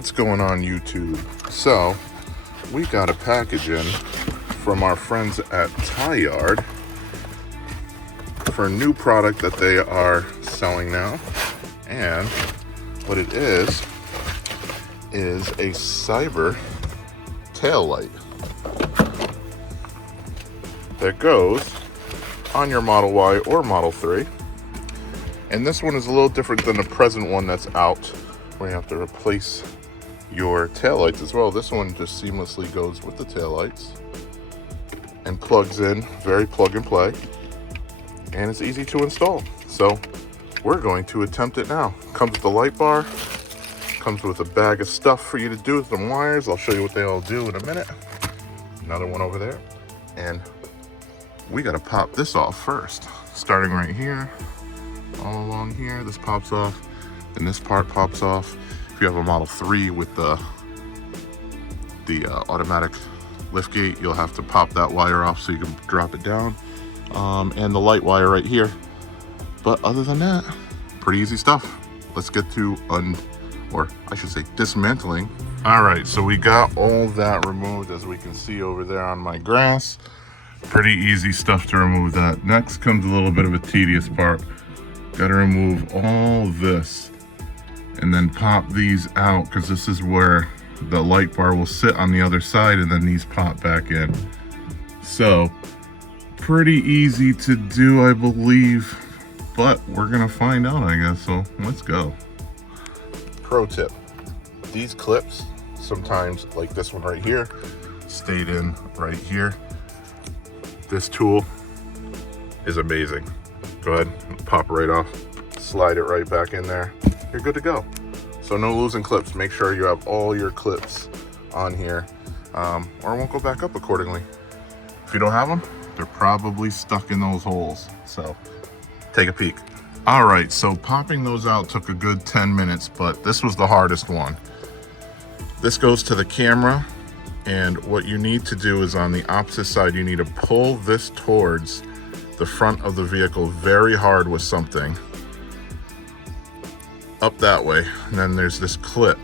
What's going on, YouTube? So we got a package in from our friends at Tlyard for a new product that they are selling now, and what it is a cyber tail light that goes on your Model Y or Model 3. And this one is a little different than the present one that's out, where you have to replace your taillights as well. This one just seamlessly goes with the taillights and plugs in, very plug and play, and it's easy to install. So we're going to attempt it now. Comes with the light bar, comes with a bag of stuff for you to do with some wires. I'll show you what they all do in a minute. Another one over there, and we got to pop this off first, starting right here, all along here. This pops off, and this part pops off. If you have a Model 3 with the automatic lift gate, you'll have to pop that wire off so you can drop it down, and the light wire right here. But other than that, pretty easy stuff. Let's get to dismantling. All right, so we got all that removed, as we can see over there on my grass. Pretty easy stuff to remove that. Next comes a little bit of a tedious part. Got to remove all this and then pop these out, because this is where the light bar will sit on the other side, and then these pop back in. So pretty easy to do, I believe, but we're gonna find out, I guess. So let's go. Pro tip: these clips, sometimes like this one right here, stayed in right here. This tool is amazing. Go ahead, pop it right off, slide it right back in there. You're good to go. So no losing clips. Make sure you have all your clips on here, or it won't go back up accordingly. If you don't have them, they're probably stuck in those holes. So take a peek. All right, so popping those out took a good 10 minutes, but this was the hardest one. This goes to the camera, and what you need to do is on the opposite side, you need to pull this towards the front of the vehicle very hard with something. Up that way, and then there's this clip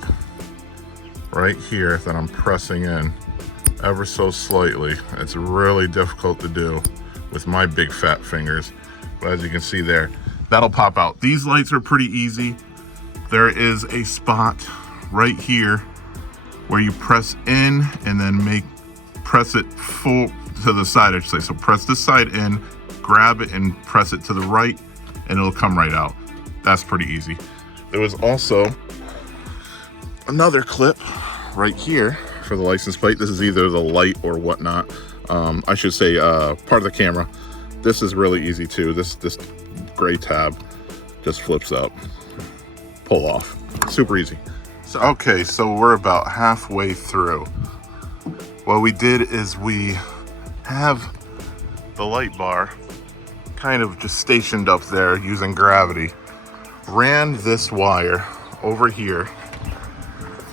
right here that I'm pressing in ever so slightly. It's really difficult to do with my big fat fingers, but as you can see there, that'll pop out. These lights are pretty easy. There is a spot right here where you press in and then press it full to the side, I should say. So press this side in, grab it and press it to the right, and it'll come right out. That's pretty easy. There was also another clip right here for the license plate. This is either the light or whatnot. I should say part of the camera. This is really easy too. This gray tab just flips up, pull off, super easy. So okay, so we're about halfway through. What we did is we have the light bar kind of just stationed up there using gravity. Ran this wire over here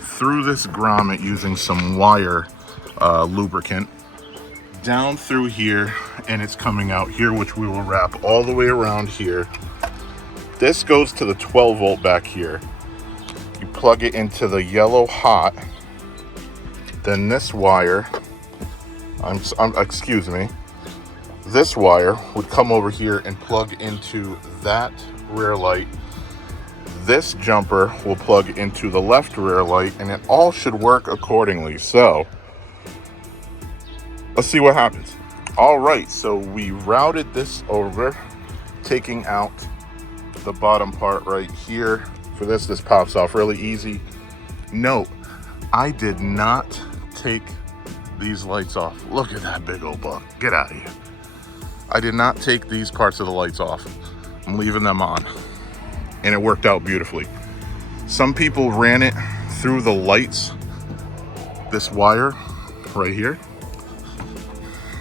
through this grommet using some wire lubricant down through here, and it's coming out here, which we will wrap all the way around here. This goes to the 12 volt back here. You plug it into the yellow hot, then this wire, excuse me, this wire would come over here and plug into that rear light. This jumper will plug into the left rear light, and it all should work accordingly. So let's see what happens. All right, so we routed this over, taking out the bottom part right here. For this pops off really easy. Note, I did not take these lights off. Look at that big old bug. Get out of here. I did not take these parts of the lights off. I'm leaving them on. And it worked out beautifully. Some people ran it through the lights, this wire right here.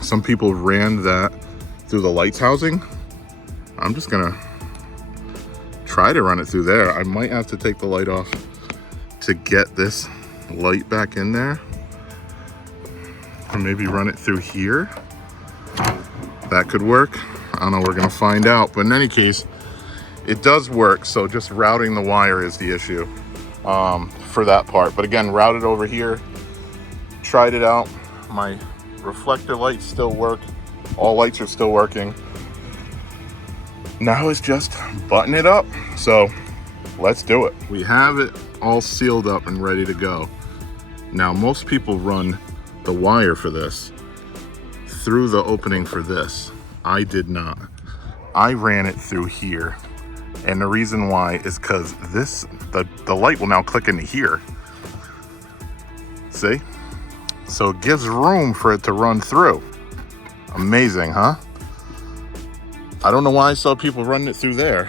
Some people ran that through the lights housing. I'm just gonna try to run it through there. I might have to take the light off to get this light back in there, or maybe run it through here. That could work. I don't know, we're gonna find out. But in any case, it does work, so just routing the wire is the issue. for that part. But again, routed over here, tried it out. My reflector lights still work. All lights are still working. Now it's just button it up. So let's do it. We have it all sealed up and ready to go. Now, most people run the wire for this through the opening for this. I did not. I ran it through here. And the reason why is because the light will now click into here. See? So it gives room for it to run through. Amazing, huh? I don't know why I saw people running it through there,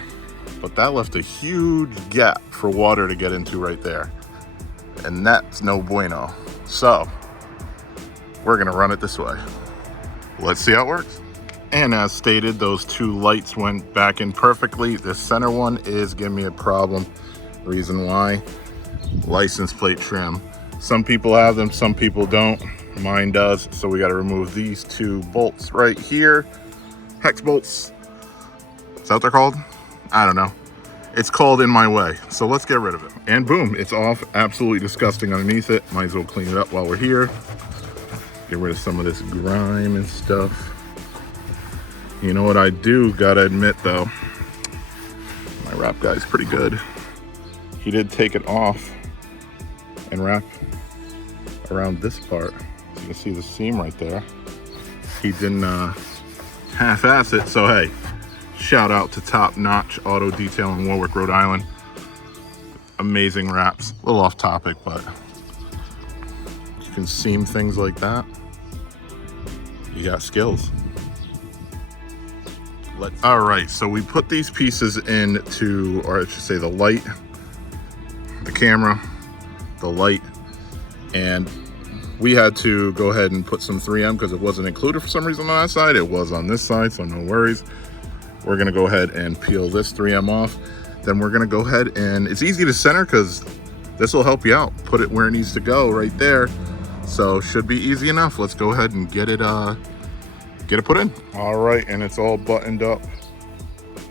but that left a huge gap for water to get into right there. And that's no bueno. So we're gonna run it this way. Let's see how it works. And as stated, those two lights went back in perfectly. The center one is giving me a problem. Reason why, license plate trim. Some people have them, some people don't. Mine does, so we gotta remove these two bolts right here. Hex bolts. Is that what they're called? I don't know. It's called in my way, so let's get rid of it. And boom, it's off. Absolutely disgusting underneath it. Might as well clean it up while we're here. Get rid of some of this grime and stuff. You know what I do gotta admit though, my wrap guy's pretty good. He did take it off and wrap around this part. So you can see the seam right there. He didn't half-ass it, so hey, shout out to Top Notch Auto Detail in Warwick, Rhode Island. Amazing wraps. A little off topic, but you can seam things like that. You got skills. All right, so we put these pieces into, or I should say the light, the camera, the light, and we had to go ahead and put some 3M because it wasn't included for some reason on that side. It was on this side, so no worries. We're gonna go ahead and peel this 3M off. Then we're gonna go ahead and, it's easy to center because this will help you out. Put it where it needs to go, right there. So should be easy enough. Let's go ahead and get it put in. All right, and it's all buttoned up.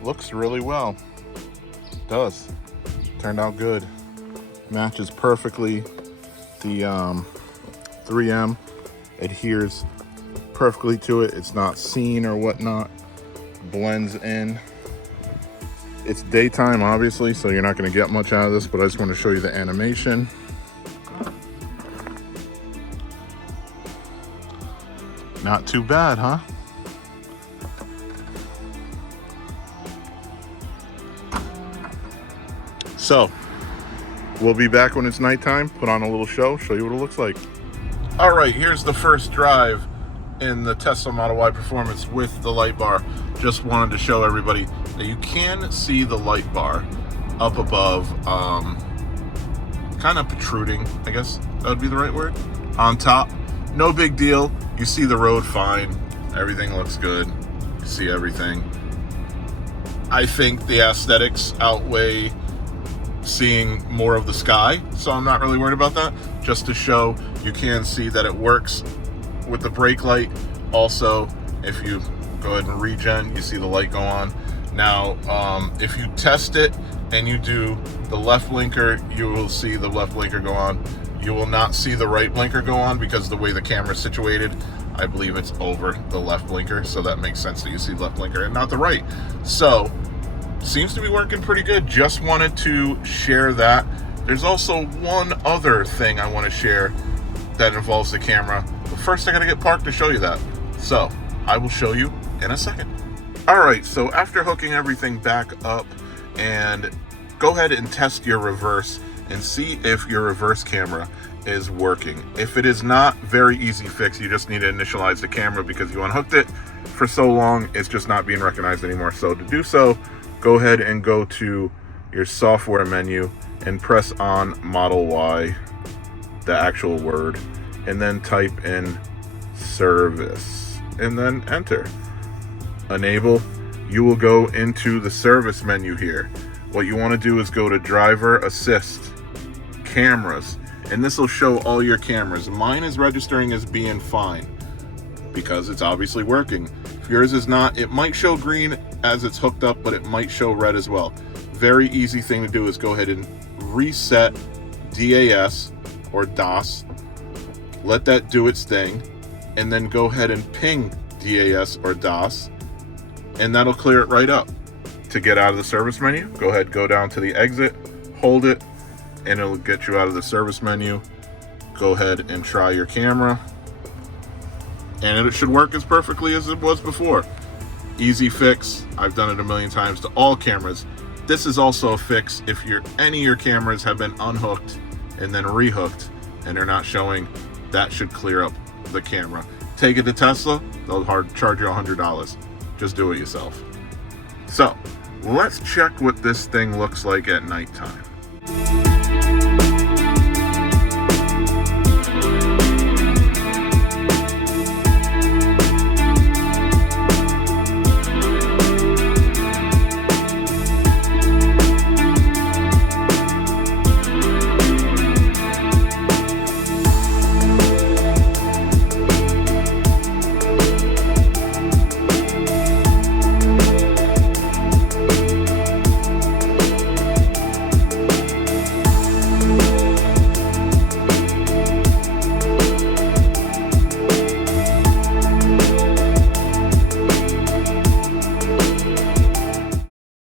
Looks really well. It does. Turned out good. Matches perfectly. The 3M adheres perfectly to it. It's not seen or whatnot. Blends in. It's daytime, obviously, so you're not going to get much out of this, but I just want to show you the animation. Not too bad, huh? So, we'll be back when it's nighttime, put on a little show, show you what it looks like. All right, here's the first drive in the Tesla Model Y Performance with the light bar. Just wanted to show everybody that you can see the light bar up above, kind of protruding, I guess that would be the right word, on top. No big deal. You see the road fine. Everything looks good. You see everything. I think the aesthetics outweigh seeing more of the sky, so I'm not really worried about that. Just to show, you can see that it works with the brake light. Also, if you go ahead and regen, you see the light go on. Now, if you test it and you do the left blinker, you will see the left blinker go on. You will not see the right blinker go on because the way the camera is situated, I believe it's over the left blinker, so that makes sense that you see the left blinker and not the right. So, seems to be working pretty good. Just wanted to share that. There's also one other thing I want to share that involves the camera. But first I gotta get parked to show you that. So, I will show you in a second. All right, so after hooking everything back up, and go ahead and test your reverse and see if your reverse camera is working. If it is not, very easy fix. You just need to initialize the camera because you unhooked it for so long, it's just not being recognized anymore. So to do so, go ahead and go to your software menu and press on Model Y, the actual word, and then type in service and then enter. Enable. You will go into the service menu here. What you want to do is go to driver assist, cameras, and this will show all your cameras. Mine is registering as being fine because it's obviously working. If yours is not, it might show green as it's hooked up, but it might show red as well. Very easy thing to do is go ahead and reset DAS or DOS, let that do its thing, and then go ahead and ping DAS or DOS, and that'll clear it right up. To get out of the service menu, go ahead, go down to the exit, hold it, and it'll get you out of the service menu. Go ahead and try your camera, and it should work as perfectly as it was before. Easy fix. I've done it a million times to all cameras. This is also a fix if any of your cameras have been unhooked and then rehooked and they're not showing. That should clear up the camera. Take it to Tesla, they'll charge you $100. Just do it yourself. So let's check what this thing looks like at nighttime.